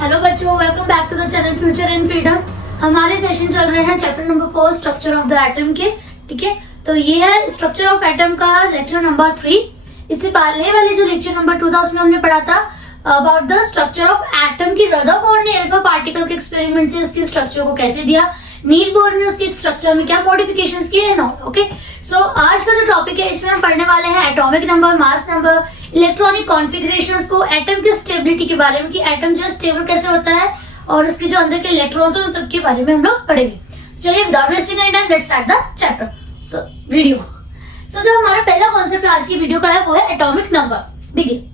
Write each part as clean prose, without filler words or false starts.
Hello बच्चों, welcome back to the channel future and freedom. हमारे session चल रहे हैं chapter number 4 structure of the atom के। ठीक है, तो ये है स्ट्रक्चर ऑफ एटम का लेक्चर नंबर 3। इससे पहले वाले जो लेक्चर नंबर 2 था उसमें हमने पढ़ा था about the structure of atom की रदरफोर्ड ने अल्फा पार्टिकल के एक्सपेरिमेंट से उसके स्ट्रक्चर को कैसे दिया, नील बोर ने उसके स्ट्रक्चर में क्या मॉडिफिकेशंस किए हैं। ओके, सो आज का जो टॉपिक है इसमें हम पढ़ने वाले हैं atomic number, mass number, electronic configurations को, एटम की स्टेबिलिटी के बारे में कि एटम जो है स्टेबल कैसे होता है और उसके जो अंदर के इलेक्ट्रॉन्स है उन सब के बारे में हम लोग पढ़ेंगे। चलिए without wasting any time let's start the chapter video. जो हमारा पहला कॉन्सेप्ट आज की वीडियो का है वो है एटॉमिक नंबर। देखिए,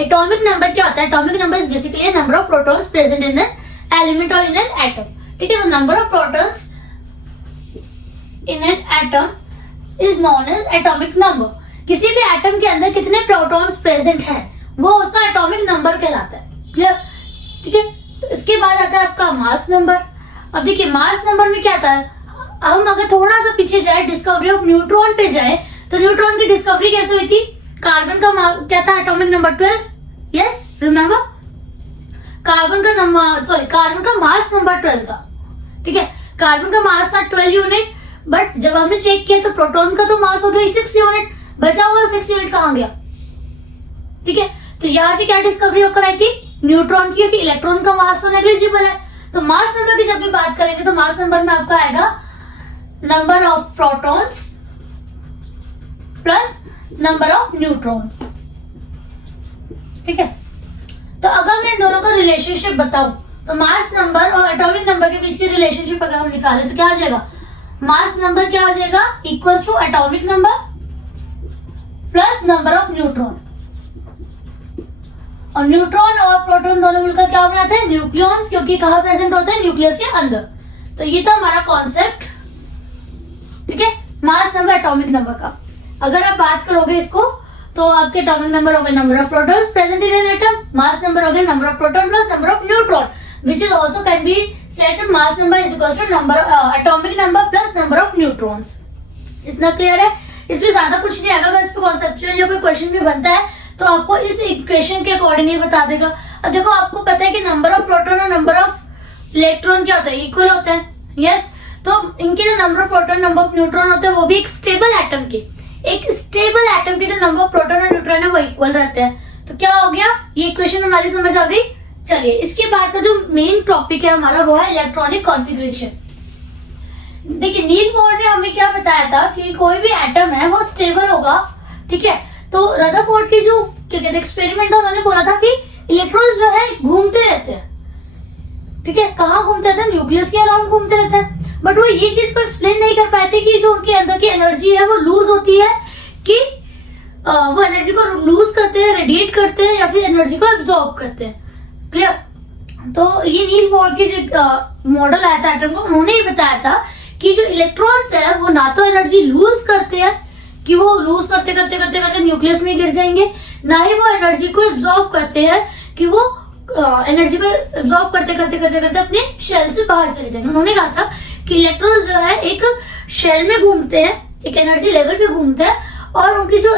एटॉमिक नंबर क्या होता है? Atomic number is basically number of protons present in an element और इन एन एटम। ठीक है, तो number of protons in an atom is known as atomic number. किसी भी एटम के अंदर कितने प्रोटॉन्स प्रेजेंट हैं वो उसका एटॉमिक नंबर कहलाता है। क्लियर? ठीक है, तो इसके बाद आता है आपका मास नंबर। अब देखिए, मास नंबर में क्या आता है, हम अगर थोड़ा सा पीछे जाए, डिस्कवरी ऑफ न्यूट्रॉन पे जाए, तो न्यूट्रॉन की डिस्कवरी कैसे हुई थी? कार्बन का क्या था? Atomic number 12। Yes, remember, carbon का मास नंबर 12 था। ठीक है, कार्बन का मास था 12 यूनिट, बट जब हमने चेक किया तो प्रोटॉन का तो मास हो गया 6 यूनिट, बचा हुआ 6 यूनिट कहां गया? ठीक है, तो यहां से क्या डिस्कवरी होकर आई थी? न्यूट्रॉन की, क्योंकि इलेक्ट्रॉन का मास तो नेग्लिजिबल है। तो मास नंबर की जब भी बात करेंगे तो मास नंबर में आपका आएगा number of protons plus number of neutrons. ठीक है, तो अगर मैं इन दोनों का रिलेशनशिप बताऊं तो मास नंबर और एटॉमिक नंबर के बीच की रिलेशनशिप अगर हम निकालें तो क्या आ जाएगा? मास नंबर क्या हो जाएगा? Equals to atomic number plus number of neutron. और न्यूट्रॉन और प्रोटॉन दोनों मिलकर क्या बनाते हैं? न्यूक्लियॉन्स, क्योंकि कहाँ प्रेजेंट होते हैं? न्यूक्लियस के अंदर। तो ये था हमारा कॉन्सेप्ट। ठीक है, मास नंबर एटॉमिक नंबर का। अगर आप बात करोगे इसको तो आपके एटॉमिक नंबर हो गए number of protons present in an atom, mass number हो गए number of proton plus number of neutron, which is also can be said mass number is equals to number atomic number plus number of neutrons। इतना clear है? इसमें ज्यादा कुछ नहीं आएगा। अगर इस पे कॉन्सेप्चुअल जो कोई क्वेश्चन भी बनता है तो आपको इस इक्वेशन के अकॉर्डिंग ही बता देगा। अब देखो, आपको पता है कि नंबर ऑफ प्रोटॉन और नंबर ऑफ इलेक्ट्रॉन क्या होता है? इक्वल होता है। यस, तो इनके जो number of proton number of neutron होते हैं वो भी एक स्टेबल एटम के जो नंबर ऑफ प्रोटॉन और न्यूट्रॉन है वो इक्वल रहते हैं। तो क्या हो गया? ये इक्वेशन हमारी समझ आ गई। चलिए, इसके बाद का जो मेन टॉपिक है हमारा वो है इलेक्ट्रॉनिक कॉन्फ़िगरेशन। देखिए, नील बोर ने हमें क्या बताया था कि कोई भी एटम है वो स्टेबल होगा। ठीक है, तो रदरफोर्ड की जो एक्सपेरिमेंट था उन्होंने बोला था कि इलेक्ट्रॉन्स जो है घूमते रहते हैं। ठीक है, कहाँ घूमते रहते हैं? न्यूक्लियस के अराउंड घूमते रहते हैं। बट वो ये चीज को एक्सप्लेन नहीं कर पाए थे कि जो उनके अंदर की एनर्जी है वो लूज होती है, कि वो एनर्जी को लूज करते हैं, रेडिएट करते हैं, या फिर एनर्जी को एब्जॉर्ब करते हैं। क्लियर? तो ये नील बोर की जो मॉडल आया था एटम का, उन्होंने ये बताया था कि जो इलेक्ट्रॉन्स है वो ना तो एनर्जी लूज करते हैं कि वो लूज करते करते करते करते न्यूक्लियस में गिर जाएंगे, ना ही वो एनर्जी को एब्जॉर्ब करते हैं कि वो एनर्जी को एब्जॉर्ब करते करते करते करते अपने शेल से बाहर चले जाएंगे। उन्होंने कहा था कि इलेक्ट्रॉन्स जो है एक शेल में घूमते हैं, एक एनर्जी लेवल पे घूमते हैं, और उनकी जो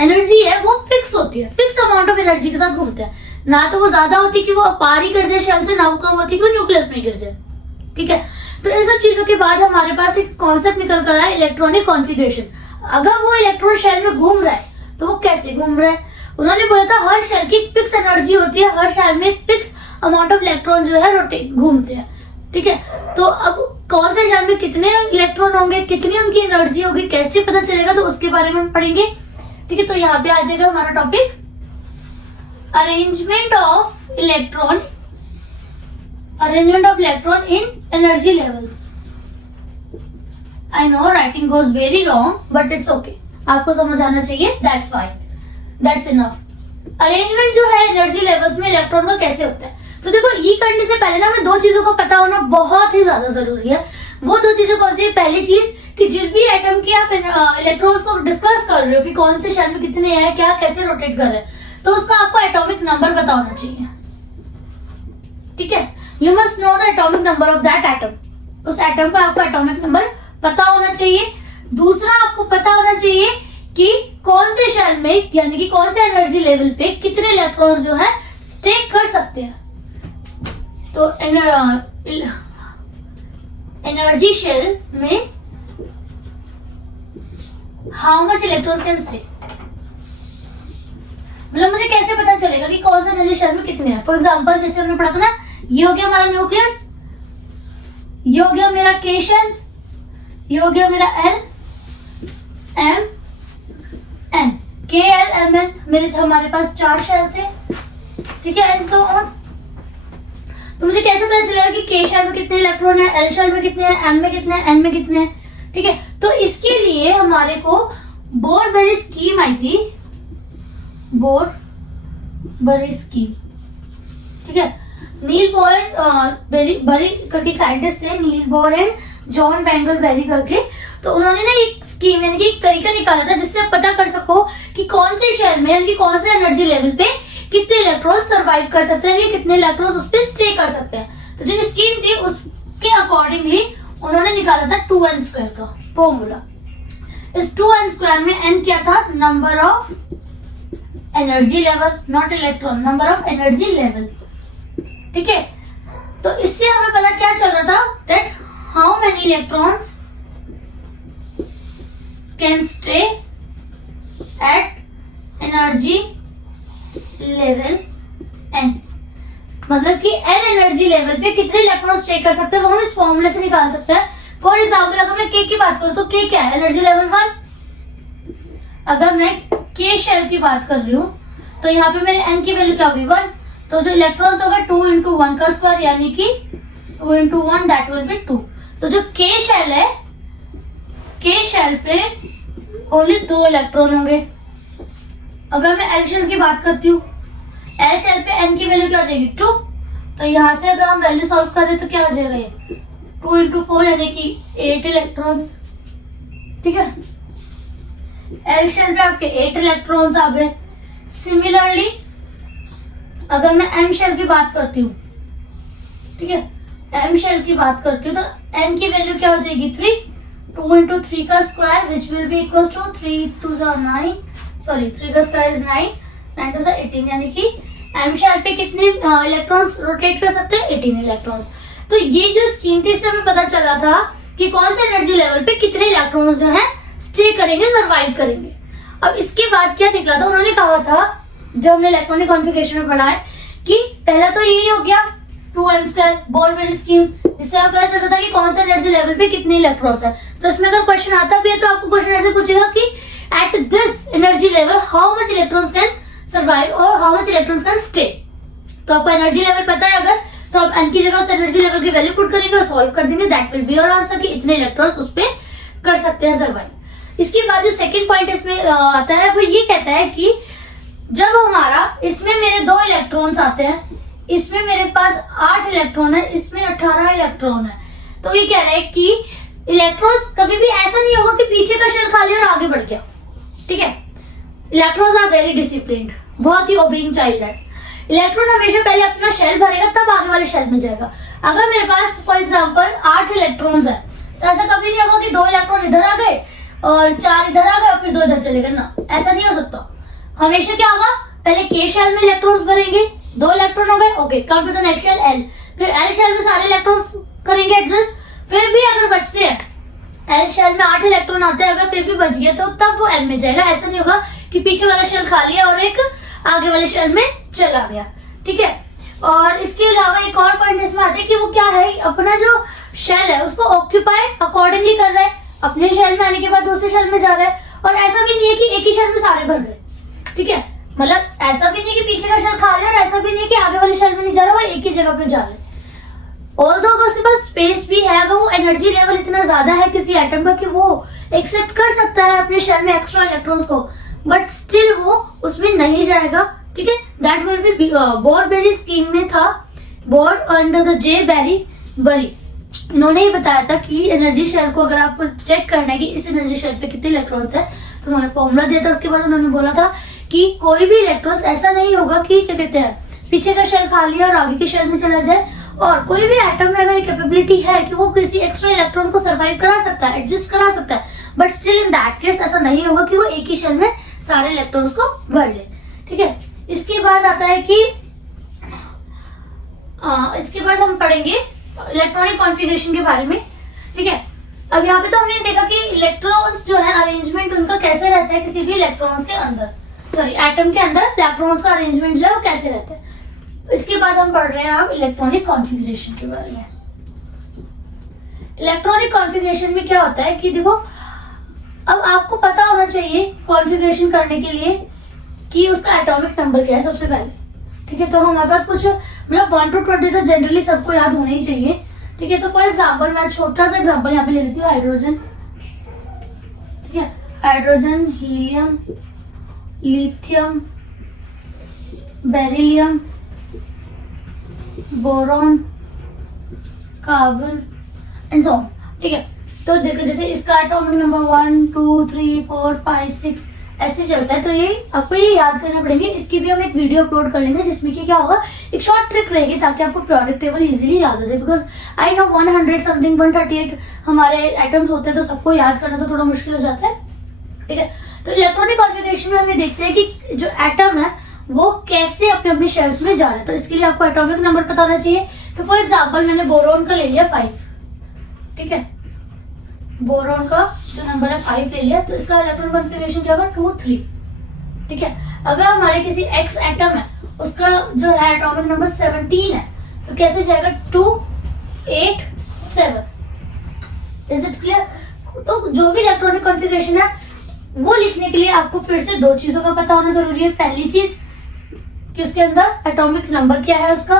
एनर्जी है वो फिक्स होती है, फिक्स अमाउंट ऑफ एनर्जी के साथ घूमते हैं। ना तो वो ज्यादा होती कि वो पार ही कर जाए शेल से, ना वो कम होती कि वो न्यूक्लियस में गिर जाए। ठीक है, तो इन सब चीजों के बाद हमारे पास एक कॉन्सेप्ट निकल कर आया, इलेक्ट्रॉनिक कॉन्फ़िगरेशन। अगर वो इलेक्ट्रॉन शेल में घूम रहा है तो वो कैसे घूम रहा है? उन्होंने बोला था हर शेल की फिक्स एनर्जी होती है, हर शेल में फिक्स अमाउंट ऑफ इलेक्ट्रॉन जो है रोटेट घूमते हैं। ठीक है, तो अब कौन से शेल में कितने इलेक्ट्रॉन होंगे, कितनी उनकी एनर्जी होगी, कैसे पता चलेगा, तो उसके बारे में हम पढ़ेंगे। ठीक है, तो यहाँ पे आ जाएगा हमारा topic arrangement of electron in energy levels. I know writing goes very wrong, but it's okay, आपको समझ आना चाहिए, that's fine, that's enough. Arrangement जो है एनर्जी लेवल्स में इलेक्ट्रॉन का कैसे होता है, तो देखो, ये करने से पहले ना हमें दो चीजों का पता होना बहुत ही ज्यादा जरूरी है। वो दो चीजें कौन सी है? पहली चीज कि जिस भी एटम की आप इलेक्ट्रॉन्स को डिस्कस कर रहे हो कि कौन से शेल में कितने हैं, क्या कैसे रोटेट कर रहे हैं, तो उसका आपको एटॉमिक नंबर पता होना चाहिए। ठीक है, you must know the atomic number of that atom. उस एटम का आपको एटॉमिक नंबर पता होना चाहिए। दूसरा, आपको पता होना चाहिए कि कौन से शेल में, यानी कि कौन से एनर्जी लेवल पे कितने इलेक्ट्रॉन्स जो है स्टे कर सकते हैं। तो एनर्जी शेल में how much electrons can stay, मतलब मुझे कैसे पता चलेगा कि कौन सा एनर्जी शेल में कितने हैं। फॉर एग्जांपल जैसे हमने पढ़ा था ना, ये हो गया हमारा न्यूक्लियस, ये हो गया मेरा के शेल, ये हो गया मेरा एल एम एन, के एल एम एन, हमारे पास 4 शेल थे, ठीक है, एंड सो ऑन। तो मुझे कैसे पता चलेगा कि के शेल में कितने इलेक्ट्रॉन है, एल शेल में कितने हैं, एम में कितने हैं, एन में कितने हैं, ठीक है। तो इसके लिए हमारे को बोर-बेरी स्कीम आई थी, बोर-बेरी स्कीम, ठीक है। नील बोर एंड बेरी करके साइंटिस्ट थे, Niels Bohr and John Bangle Bury करके। तो उन्होंने ना एक स्कीम यानी कि एक तरीका निकाला था जिससे आप पता कर सको कि कौन से शेल में यानी कौन से एनर्जी लेवल पे कितने इलेक्ट्रॉन्स सरवाइव कर सकते हैं, या कितने इलेक्ट्रॉन्स उस पे स्टे कर सकते हैं। तो जो स्कीम थी उसके अकॉर्डिंगली उन्होंने निकाला था 2n² का फॉर्मूला। इस 2n² में n क्या था, number of energy level, not electron, number of energy level, ठीक है। तो इससे हमें पता क्या चल रहा था, that how many electrons can stay at energy level n, मतलब कि n एनर्जी लेवल पे कितने इलेक्ट्रॉन स्टे कर सकते हैं वो हम इस फॉर्मूले से निकाल सकते हैं। फॉर एग्जांपल अगर मैं k की बात करूं तो k क्या है, एनर्जी लेवल 1। अगर मैं k शेल की बात कर रही हूँ तो यहाँ पे मेरे n की वैल्यू क्या होगी 1, तो जो इलेक्ट्रॉन्स होगा 2 into 1 का स्क्वायर यानी कि 2 into 1 दैट विल बी 2। तो जो k शेल है, k शेल पे ओनली 2 इलेक्ट्रॉन होंगे। अगर मैं एल शेल की बात करती हूँ, एल शेल पे n की वैल्यू क्या हो जाएगी 2, तो यहाँ से अगर हम वैल्यू सॉल्व कर रहे हैं तो क्या हो जाएगा, ये 2 into 4 यानी कि 8 इलेक्ट्रॉन्स, ठीक है। एल शेल पे आपके 8 इलेक्ट्रॉन्स आ गए। सिमिलरली अगर मैं एम शेल की बात करती हूँ, ठीक है, एम शेल की बात करती हूँ तो n की वैल्यू क्या हो जाएगी 3, 2 into 3 का square which will be equal to 3 2 9, sorry 3 का स्क्वायर इज 9, 9 2 18, यानी कि एम शेल पे कितने इलेक्ट्रॉन्स रोटेट कर सकते हैं, 18 इलेक्ट्रॉन्स। तो ये जो स्कीम थी इससे हमें पता चला था कि कौन से एनर्जी लेवल पे कितने इलेक्ट्रॉन्स जो है स्टे करेंगे, सर्वाइव करेंगे। अब इसके बाद क्या निकला था, उन्होंने कहा था जब हमने इलेक्ट्रॉनिक कॉन्फ़िगरेशन में पढ़ा है कि पहला तो यही हो गया 2n², बोर-बेरी स्कीम, जिससे हमें पता चलता था कि कौन से एनर्जी लेवल पे कितने इलेक्ट्रॉन्स है। तो इसमें अगर क्वेश्चन आता भी है तो आपको क्वेश्चन ऐसे पूछेगा कि at this energy level how much electrons can survive और how much electrons can stay. तो आपको एनर्जी लेवल पता है अगर, तो आप n की जगह उस एनर्जी लेवल की वैल्यू पुट करेंगे और सॉल्व कर देंगे, that will be your answer कि इतने इलेक्ट्रॉन्स उस पे कर सकते हैं सर्वाइव। इसके बाद जो सेकंड पॉइंट इसमें आता है वो ये कहता है कि जब हमारा इसमें मेरे 2 इलेक्ट्रॉन्स आते हैं, इसमें मेरे पास 8 इलेक्ट्रॉन है, इसमें 18 इलेक्ट्रॉन है, तो ये कह रहा है कि इलेक्ट्रॉन्स कभी भी ऐसा नहीं होगा कि पीछे का शेल खाली और आगे बढ़ गया, ठीक है। इलेक्ट्रॉन्स आर वेरी डिसिप्लिन्ड, बहुत ही ओबेइंग चाइल्ड है। इलेक्ट्रॉन हमेशा पहले अपना शेल भरेगा तब आगे वाले शेल में जाएगा। अगर मेरे पास फॉर एग्जांपल 8 इलेक्ट्रॉन्स है तो ऐसा कभी नहीं होगा कि 2 इलेक्ट्रॉन इधर आ गए और 4 इधर आ गए और फिर 2 इधर चले गए ना, ऐसा नहीं हो सकता। हमेशा क्या होगा, पहले के शेल में इलेक्ट्रॉन्स भरेंगे, 2 इलेक्ट्रॉन हो गए, okay, come to the next shell L, फिर एल शेल में सारे इलेक्ट्रॉन्स करेंगे एडजस्ट, फिर भी अगर बचते हैं एल शेल में 8 इलेक्ट्रॉन आते हैं, अगर फिर भी बच गया तो तब वो एल में जाएगा। ऐसा नहीं होगा कि पीछे वाला शेल खाली है और एक आगे वाले शेल में चला गया, ठीक है। और इसके अलावा एक और पॉइंट इसमें आता है कि वो क्या है, अपना जो शेल है उसको ऑक्यूपाई अकॉर्डिंगली कर रहा है, अपने शेल में आने के बाद दूसरे शेल में जा रहा है। और ऐसा भी नहीं है कि एक ही शेल में सारे भर गए, ठीक है, मतलब ऐसा भी नहीं कि पीछे का शेल खाली है और ऐसा भी नहीं कि आगे वाले शेल में नहीं जा रहा, वो एक ही जगह पे जा रहा है। ऑल्दो अगर उसके पास स्पेस भी है, अगर वो एनर्जी लेवल इतना ज्यादा है किसी एटम का कि वो एक्सेप्ट कर सकता है अपने शेल में एक्स्ट्रा इलेक्ट्रॉन्स को, बट स्टिल वो उसमें नहीं जाएगा, ठीक है। That will be Bohr Bury scheme में था, Bohr under the J Bury इन्होंने ही बताया था कि एनर्जी शेल को अगर आपको चेक करना है कि इस एनर्जी शेल पे कितने इलेक्ट्रॉन्स है तो उन्होंने फॉर्मूला दिया था। उसके बाद उन्होंने बोला था कि कोई भी इलेक्ट्रॉन्स ऐसा नहीं होगा कि क्या कहते हैं पीछे का शेल खाली है और आगे के शेल में चला जाए, और कोई भी एटम में अगर कैपेबिलिटी है कि वो किसी एक्स्ट्रा इलेक्ट्रॉन को सर्वाइव करा सकता है, एडजस्ट करा सकता है, but still in that case ऐसा नहीं होगा कि वो एक ही शेल में सारे इलेक्ट्रॉन्स को भर ले, ठीक है। इसके बाद आता है कि इसके बाद हम पढ़ेंगे इलेक्ट्रॉनिक कॉन्फ़िगरेशन के बारे में, ठीक है। अब यहाँ पे तो हमने देखा कि इलेक्ट्रॉन्स जो है अरेंजमेंट उनका कैसे रहता है किसी भी इलेक्ट्रॉन्स के अंदर, सॉरी एटम के अंदर इलेक्ट्रॉन्स का अरेंजमेंट जो है वो कैसे रहता है। इसके बाद हम पढ़ रहे हैं अब इलेक्ट्रॉनिक कॉन्फ़िगरेशन के बारे में। इलेक्ट्रॉनिक कॉन्फ़िगरेशन में क्या होता है कि देखो, अब आपको पता होना चाहिए कॉन्फ़िगरेशन करने के लिए कि उसका एटॉमिक नंबर क्या है सबसे पहले, ठीक है। तो हमारे पास कुछ मतलब 1 to 20 तो जनरली सबको याद होना ही चाहिए, ठीक है। तो फॉर एग्जांपल मैं छोटा सा एग्जांपल यहाँ पे ले लेती हूँ, हाइड्रोजन, ठीक है। Hydrogen, helium, lithium, beryllium, boron, carbon and so on, ठीक है। तो देखो जैसे इसका एटॉमिक नंबर 1 2 3 4 5 6 ऐसे चलता है। तो ये आपको ये याद करना पड़ेंगे। इसकी भी हम एक वीडियो अपलोड कर लेंगे जिसमें कि क्या होगा, एक शॉर्ट ट्रिक रहेगी ताकि आपको प्रोडक्ट टेबल इजीली याद हो जाए। बिकॉज आई नो 100 समथिंग 138 हमारे आइटम्स होते हैं, तो सबको याद करना तो थोड़ा मुश्किल हो जाता है, ठीक है। तो इलेक्ट्रॉनिक कॉन्फ़िगरेशन में हम ये देखते हैं कि जो एटम है वो कैसे अपने अपने शेल्स में जा रहा है। तो इसके लिए आपको एटॉमिक नंबर पता होना चाहिए। तो फॉर एग्जाम्पल मैंने बोरोन का ले लिया 5, ठीक है। बोरोन का जो नंबर है 5 ले लिया, तो इसका इलेक्ट्रॉनिक कॉन्फ़िगरेशन क्या होगा 2 3, ठीक है। अगर हमारे किसी एक्स एटम है उसका जो है एटॉमिक नंबर 17 है, तो कैसे जाएगा 2 8 7। Is it clear? तो जो भी इलेक्ट्रॉनिक कॉन्फ़िगरेशन है वो लिखने के लिए आपको फिर से 2 चीजों का पता होना जरूरी है। पहली चीज कि उसके अंदर एटॉमिक नंबर क्या है, उसका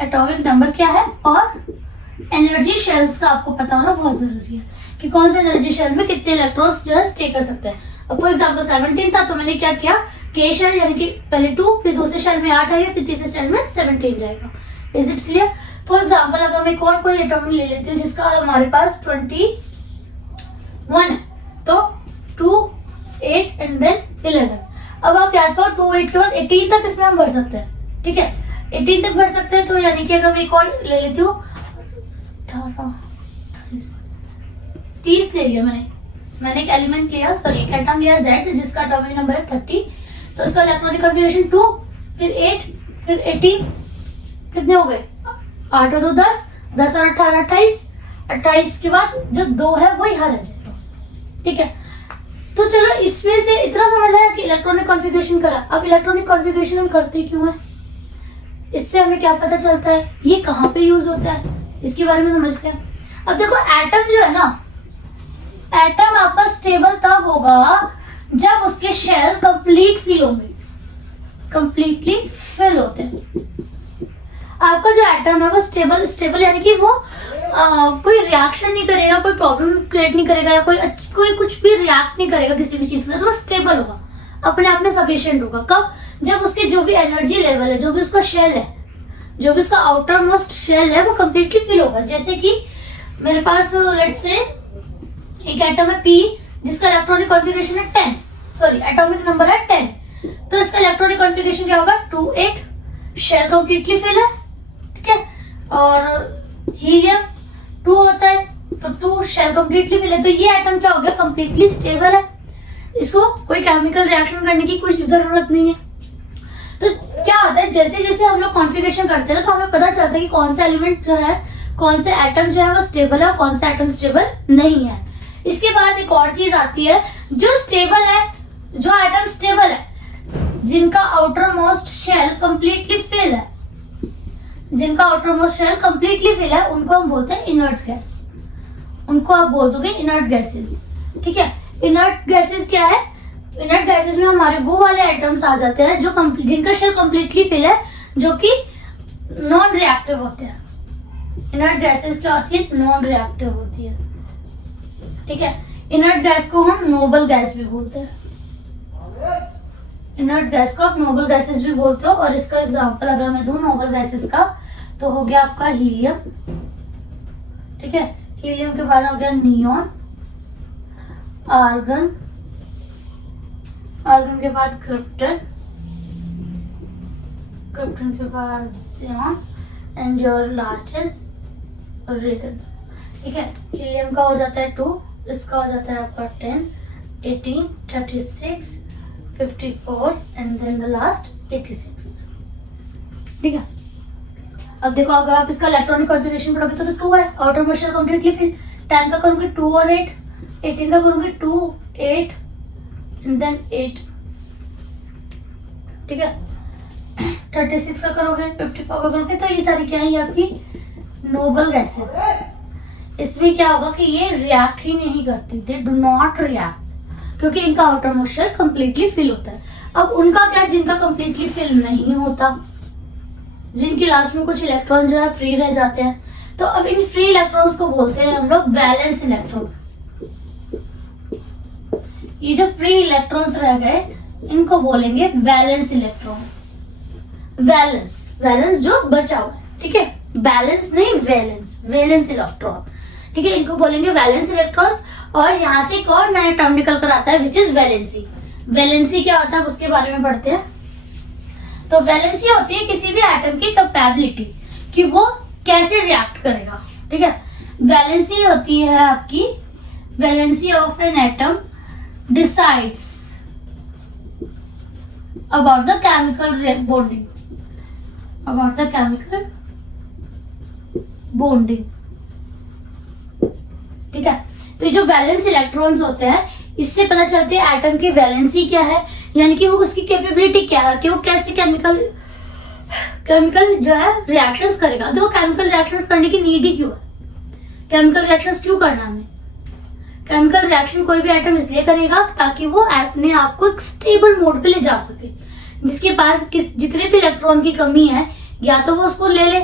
एटॉमिक नंबर क्या है, और एनर्जी शेल्स का आपको पता होना बहुत जरूरी है कि कौन से एनर्जी शेल में कितने इलेक्ट्रॉन्स जो है स्टे कर सकते हैं। अब फॉर एग्जांपल 17 था, तो मैंने क्या किया, के शेल यानी कि पहले 2, फिर दूसरे शेल में 8 आएगा, फिर तीसरे शेल में 17 जाएगा। Is it clear? For example अगर मैं और कोई एटॉमिक ले लेती हूँ जिसका हमारे पास 21 है, तो 2 8 एंड देन 11। अब आप याद करो 2 8 के बाद 18 तक इसमें हम भर सकते हैं, ठीक है। 18 तक भर सकते हैं। तो यानी कि अगर मैं एक और ले लेती हूँ 30 ले लिया मैंने एक एलिमेंट लिया, सॉरी एक एटम लिया Z जिसका एटॉमिक नंबर है 30। तो इसका इलेक्ट्रॉनिक कॉन्फ़िगरेशन 2 फिर 8 फिर 18, कितने हो गए 8 और 2 10 10 और 18 28, 28 के बाद जो 2 है वो यहाँ रह जाएगा, ठीक है। तो चलो इसमें से इतना समझ आया कि इलेक्ट्रॉनिक कॉन्फ़िगरेशन करा। अब इलेक्ट्रॉनिक कॉन्फ़िगरेशन हम करते क्यों है, इससे हमें क्या पता चलता है, ये कहाँ पे यूज होता है, इसके बारे में समझते हैं। अब देखो एटम जो है ना, एटम आपका स्टेबल तब होगा जब उसके शेल कंप्लीट फिल होंगे, कंप्लीटली फिल होते हैं। आपका जो एटम है वो स्टेबल यानी कि वो कोई रिएक्शन नहीं करेगा, कोई प्रॉब्लम क्रिएट नहीं करेगा, कोई कुछ भी रिएक्ट नहीं करेगा किसी भी चीज के साथ, वो स्टेबल होगा, अपने आप में सफिशिएंट होगा। कब? जब उसके जो भी एनर्जी लेवल है, जो भी उसका शेल है, जो भी उसका आउटर मोस्ट शेल है वो कंप्लीटली फिल होगा। जैसे कि मेरे पास लेट्स से एक एटम है P जिसका इलेक्ट्रॉनिक कॉन्फ़िगरेशन है 10, सॉरी एटॉमिक नंबर है 10। तो इसका इलेक्ट्रॉनिक कॉन्फ़िगरेशन क्या होगा 2 8, शेल कंप्लीटली फिल है, ठीक है। और हीलियम 2 होता है, तो 2 शेल कंप्लीटली फिल है। तो ये एटम क्या हो गया, कंप्लीटली स्टेबल है, इसको कोई केमिकल रिएक्शन करने की कोई जरूरत नहीं है। तो क्या होता है, जैसे जैसे हम लोग कॉन्फ़िगरेशन करते हैं ना, तो हमें पता चलता है कि कौन सा एलिमेंट जो है, कौन से एटम जो है वो स्टेबल है और कौन सा एटम स्टेबल नहीं है। इसके बाद एक और चीज आती है, जो स्टेबल है, जो एटम स्टेबल है, जिनका outer most shell completely fill है, जिनका outer most shell completely fill है, उनको हम बोलते हैं इनर्ट गैस। उनको आप बोल दोगे इनर्ट गैसेस, ठीक है। इनर्ट गैसेस क्या है, इनर्ट गैसेस में हमारे वो वाले एटम्स आ जाते हैं जो जिनका शेल कंप्लीटली फिल है, जो कि नॉन रिएक्टिव होते हैं। इनर्ट गैसेस क्या होती है, नॉन रिएक्टिव होती है, ठीक है। इनर्ट गैस को हम नोबल गैस भी बोलते हैं, इनर्ट गैस को आप नोबल गैसेस भी बोलते हो। और इसका एग्जांपल अगर मैं दूं नोबल गैसेस का, तो हो गया आपका हीलियम, ठीक है। हीलियम के बाद हो गया नियॉन, आर्गन, आर्गन के बाद क्रिप्टन, क्रिप्टन के बाद xenon and your last is radium, ठीक है। हीलियम का हो जाता है 2, इसका हो जाता है आपका 10 18 36 54 एंड देन द लास्ट 86। ठीक है, अब देखो अगर आप इसका इलेक्ट्रॉनिक कॉन्फ़िगरेशन पढ़ोगे तो 2 है, outer most shell completely fill. 10 का करूंगी 2 और 8, 18 का करूंगी 2 8 एंड देन 8। ठीक है, 36 का करोगे, 54 का करोगे, तो ये सारी क्या है, ये आपकी नोबल गैसेस है। इसमें क्या होगा कि ये रिएक्ट ही नहीं करती, दे डू नॉट रिएक्ट, क्योंकि इनका outer most shell completely fill होता है। अब उनका क्या, जिनका कंप्लीटली फिल नहीं होता, जिनकी लास्ट में कुछ इलेक्ट्रॉन जो है फ्री रह जाते हैं, तो अब इन फ्री इलेक्ट्रॉन्स को बोलते हैं हम लोग वैलेंस इलेक्ट्रॉन। ये जो फ्री इलेक्ट्रॉन्स रह गए इनको बोलेंगे वैलेंस इलेक्ट्रॉन्स। वैलेंस जो बचा हुआ है, ठीक है, बैलेंस नहीं वैलेंस इलेक्ट्रॉन। ठीक है, इनको बोलेंगे वैलेंस इलेक्ट्रॉन्स। और यहाँ से एक और नया टर्म निकल कर आता है विच इज वैलेंसी। वैलेंसी क्या होता है उसके बारे में पढ़ते हैं। तो वैलेंसी होती है किसी भी एटम की कैपेबिलिटी कि वो कैसे रिएक्ट करेगा। ठीक है, वैलेंसी होती है आपकी, valency of an atom decides about the chemical bonding, about the chemical bonding. ठीक है, तो ये जो वैलेंस इलेक्ट्रॉन्स होते हैं इससे पता चलती है एटम की वैलेंसी क्या है, यानी कि वो उसकी कैपेबिलिटी क्या है कि वो कैसे केमिकल जो है रिएक्शंस करेगा। देखो केमिकल रिएक्शंस करने की नीड ही क्यों है, केमिकल रिएक्शंस क्यों करना हमें? केमिकल रिएक्शन कोई भी एटम इसलिए करेगा ताकि वो अपने आप को एक स्टेबल मोड पे ले जा सके। जिसके पास जितने भी इलेक्ट्रॉन की कमी है, या तो वो उसको ले ले,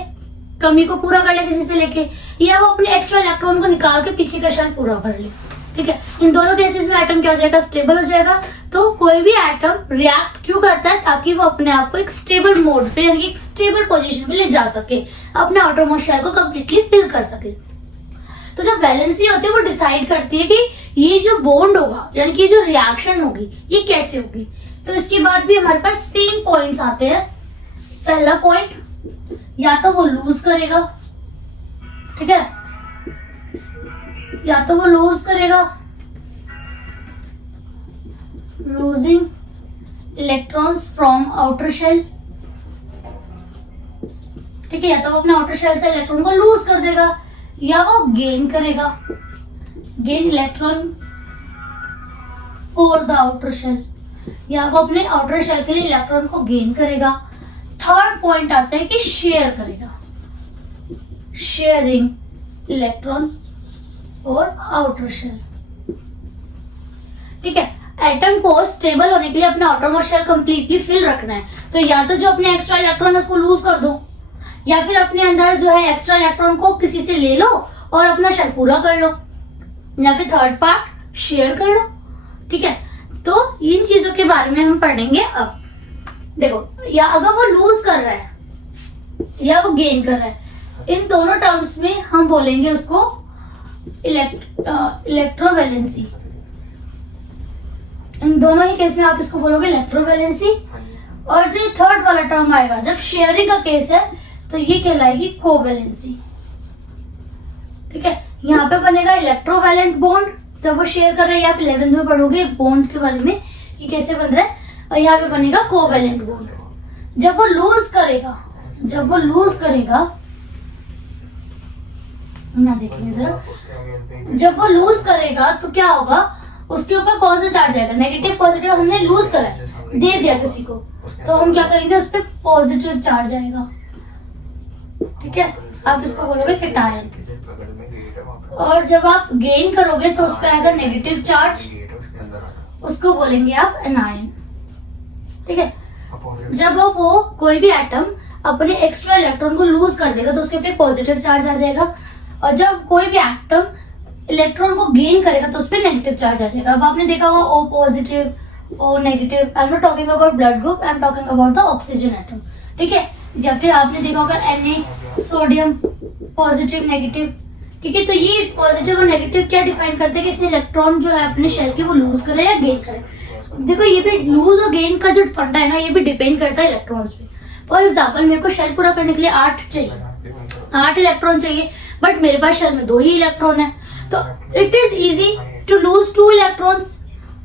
कमी को पूरा कर ले किसी से लेके, या वो अपने एक्स्ट्रा इलेक्ट्रॉन को निकाल के पीछे का शेल पूरा कर ले। ठीक है, इन दोनों केसेस में एटम क्या हो जाएगा, स्टेबल हो जाएगा। तो कोई भी एटम रिएक्ट क्यों करता है, ताकि वो अपने आप को एक स्टेबल मोड पे यानी एक स्टेबल पोजीशन पे ले जा सके, अपने आउटरमोस्ट शेल को कंप्लीटली फिल कर सके। तो जो वैलेंसी होती है वो डिसाइड करती है कि ये जो बॉन्ड होगा यानी कि जो रिएक्शन होगी ये कैसे होगी। तो इसके बाद भी हमारे पास 3 पॉइंट्स आते हैं। पहला पॉइंट, या तो वो लूज करेगा, ठीक है, या तो वो लूज करेगा, losing electrons from outer shell. ठीक है, या तो वो अपने आउटर शेल से इलेक्ट्रॉन को लूज कर देगा, या वो गेन करेगा, gain electron for the outer shell, या वो अपने आउटर शेल के लिए इलेक्ट्रॉन को गेन करेगा। थर्ड पॉइंट आता है कि शेयर करेगा, शेयरिंग इलेक्ट्रॉन और आउटर शेल। ठीक है, एटम को स्टेबल होने के लिए अपना आउटरमोस्ट शेल कंप्लीटली फिल रखना है। तो या तो जो अपने एक्स्ट्रा इलेक्ट्रॉन है उसको लूज कर दो, या फिर अपने अंदर जो है एक्स्ट्रा इलेक्ट्रॉन को किसी से ले लो और अपना शेल पूरा कर लो, या फिर थर्ड पार्ट शेयर कर लो। ठीक है, तो इन चीजों के बारे में हम पढ़ेंगे। अब देखो, या अगर वो लूज कर रहा है या वो गेन कर रहा है, इन दोनों टर्म्स में हम बोलेंगे उसको इलेक्ट्रोवैलेंसी। इन दोनों ही केस में आप इसको बोलोगे इलेक्ट्रोवैलेंसी। और जो थर्ड वाला टर्म आएगा जब शेयरिंग का केस है तो ये कहलाएगी कोवैलेंसी। ठीक है, यहाँ पे बनेगा इलेक्ट्रोवैलेंट बॉन्ड जब वो शेयर कर रहे हैं। आप 11th में पढ़ोगे बॉन्ड के बारे में कि कैसे बन रहा है। और यहाँ पे बनेगा कोवैलेंट बॉन्ड जब वो लूज करेगा, जब वो लूज करेगा, यहाँ देखिए जरा, जब वो लूज करेगा तो क्या होगा, उसके ऊपर कौन सा चार्ज आएगा, नेगेटिव पॉजिटिव। हमने लूज करा है, दे दिया किसी को, तो हम क्या करेंगे, उस पर पॉजिटिव चार्ज आएगा। ठीक है, आप इसको बोलोगे कैटायन। और जब आप गेन करोगे तो उस पर आएगा नेगेटिव चार्ज, उसको बोलेंगे आप एनायन। ठीक है, जब वो कोई भी एटम अपने एक्स्ट्रा इलेक्ट्रॉन को लूज कर देगा तो उसके ऊपर पॉजिटिव चार्ज आ जाएगा। और जब कोई भी एटम इलेक्ट्रॉन को गेन करेगा तो उस पर नेगेटिव चार्ज आ जाएगा। अब आपने देखा होगा O positive, O negative. I am not talking about blood group, I am talking about the oxygen atom. ठीक है, या फिर आपने देखा होगा Na सोडियम पॉजिटिव नेगेटिव। ठीक है, तो ये पॉजिटिव और नेगेटिव क्या डिफाइन करते हैं कि इसने इलेक्ट्रॉन जो है अपने शेल की वो लूज करे या गेन करे। देखो, ये भी लूज और गेन का जो फंडा है ना, ये भी डिपेंड करता है इलेक्ट्रॉन्स पे। फॉर एग्जाम्पल, मेरे को शेल पूरा करने के लिए 8 चाहिए, 8 इलेक्ट्रॉन चाहिए, बट मेरे पास शेल में 2 ही इलेक्ट्रॉन है। तो it is easy to lose 2 electrons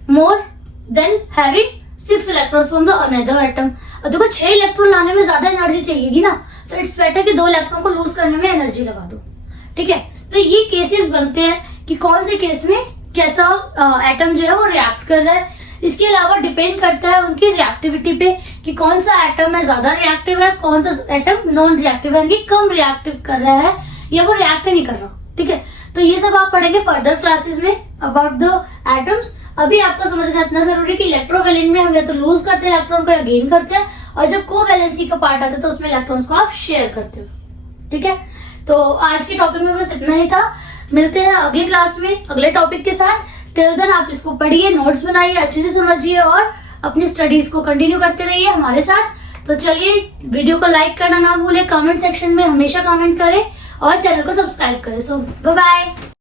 more than having 6 electrons from the another atom. अब देखो 6 इलेक्ट्रॉन लाने में ज्यादा एनर्जी चाहिएगी ना, तो इट्स बेटर कि 2 इलेक्ट्रॉन को लूज करने में एनर्जी लगा दो। ठीक है, तो ये केसेस बनते हैं कि कौन से केस में कैसा एटम जो है वो रिएक्ट कर रहा है। इसके अलावा डिपेंड करता है उनकी रिएक्टिविटी पे कि कौन सा एटम है ज्यादा रिएक्टिव है, कौन सा एटम नॉन रिएक्टिव है, कम रिएक्टिव कर रहा है या वो रिएक्ट नहीं कर रहा। ठीक है, तो ये सब आप पढ़ेंगे फर्दर क्लासेस में अबाउट द एटम्स। अभी आपको समझना इतना जरूरी कि इलेक्ट्रोवैलेंट में हम या तो लूज करते हैं इलेक्ट्रॉन को या गेन करते हैं, और जब कोवैलेंसी का पार्ट आता है तो उसमें इलेक्ट्रॉन्स को आप शेयर करते हो। ठीक है, तो आज के टॉपिक में बस इतना ही था। मिलते हैं अगली क्लास में अगले टॉपिक के साथ। टिल देन आप इसको पढ़िए, नोट्स बनाइए, अच्छे से समझिए और अपनी स्टडीज को कंटिन्यू करते रहिए हमारे साथ। तो चलिए, वीडियो को लाइक करना ना भूले, कमेंट सेक्शन में हमेशा कमेंट करें और चैनल को सब्सक्राइब करें। सो बाय बाय।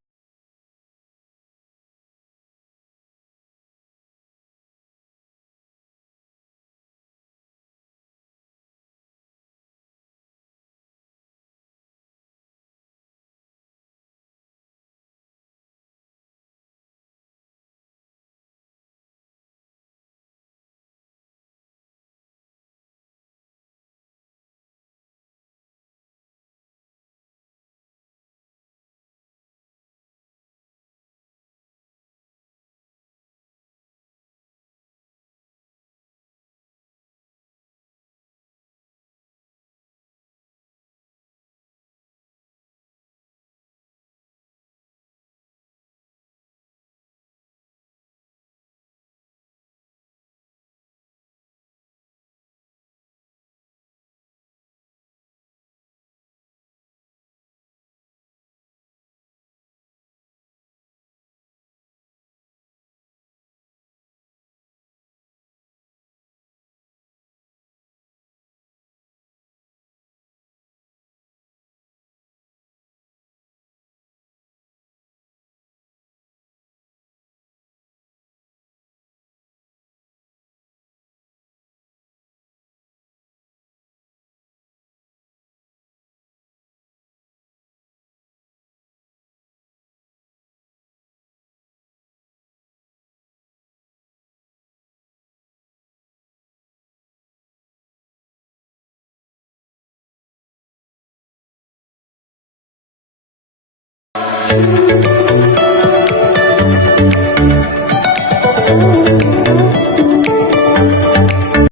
Thank you.